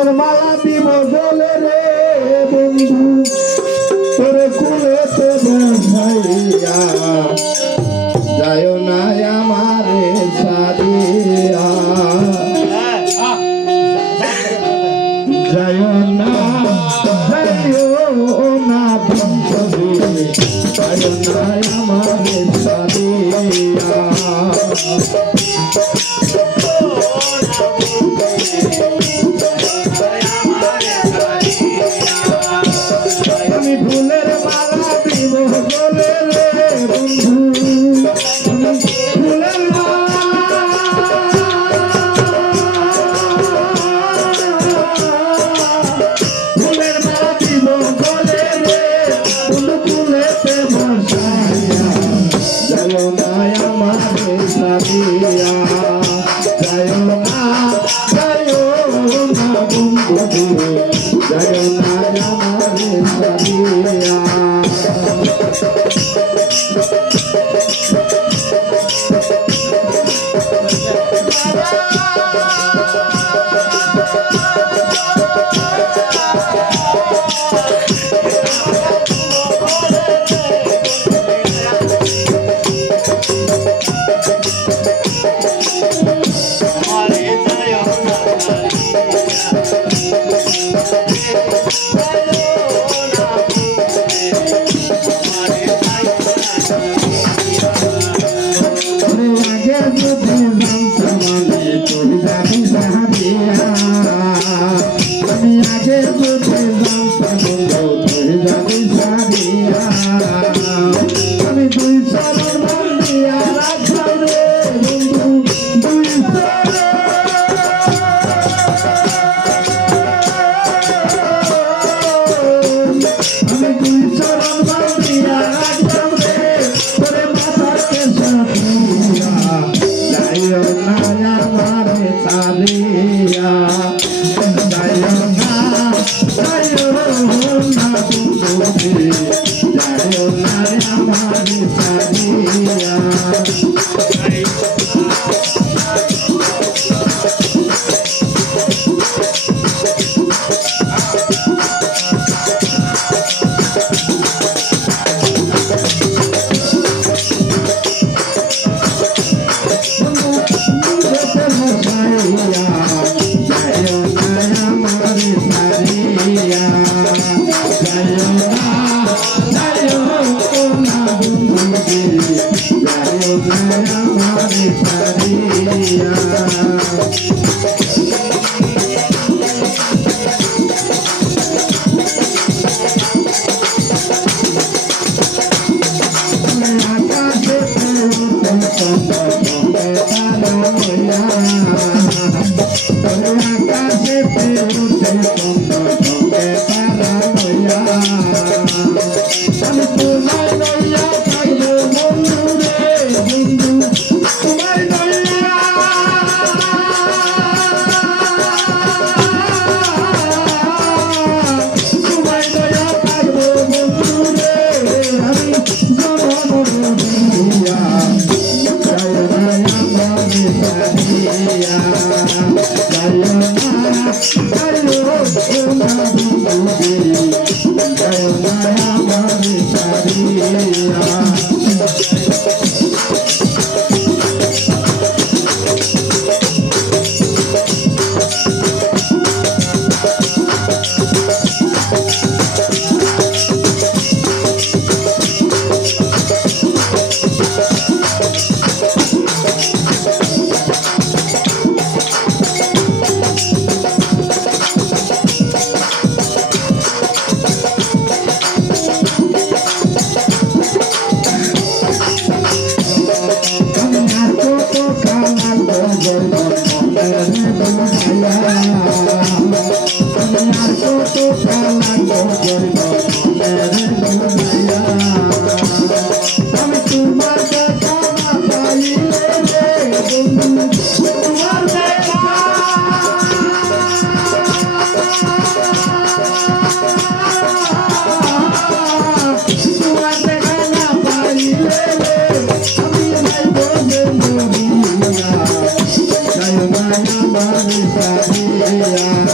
ফুলের মালা দিব গলে রে বন্ধু তোরে কুলেতে বসাইয়া যায় না আমারে ছাড়িয়া যায় না বন্ধু যায় না আমারে ছাড়িয়া আমি ফুলের মালা দিব গলে রে বন্ধু ফুলের মালা দিব গলে রে বন্ধু ফুলেতে বসাইয়া যায় না আমারে ছাড়িয়া যায় না বন্ধু যায় না আমারে ছাড়িয়া আমি আগে বুঝে আমি দুই চরণ বন্দিয়া রাখলাম রে বন্ধু দুই আমি দুই চরণ বন্দিয়া রাখলাম রে তোরে মাথাকে সাথিয়া যাইও না আমারে ছাড়িয়া যাইও না আমারে ছাড়িয়া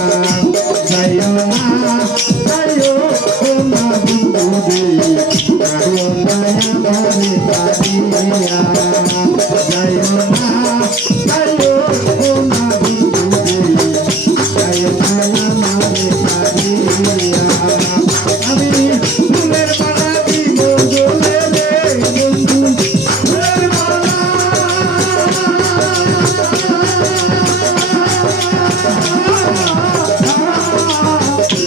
Bye. যাইও না যাইও না বন্ধু যাইও না আমারে ছাড়িয়া আমি ফুলের মালা দিব গলে রে বন্ধু ফুলের মালা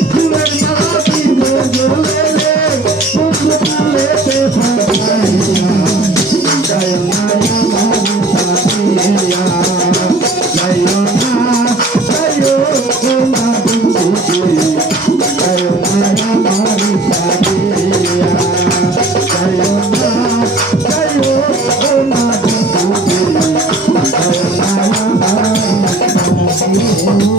ফুলের মালা দিব গলে রে বন্ধু ফুলেতে ভাসাইয়া যাইও না আমারে ছাড়িয়া যাইও না যাইও না বন্ধু যাইও না আমারে ছাড়িয়া যাইও না যাইও না বন্ধু যাইও না আমারে ছাড়িয়া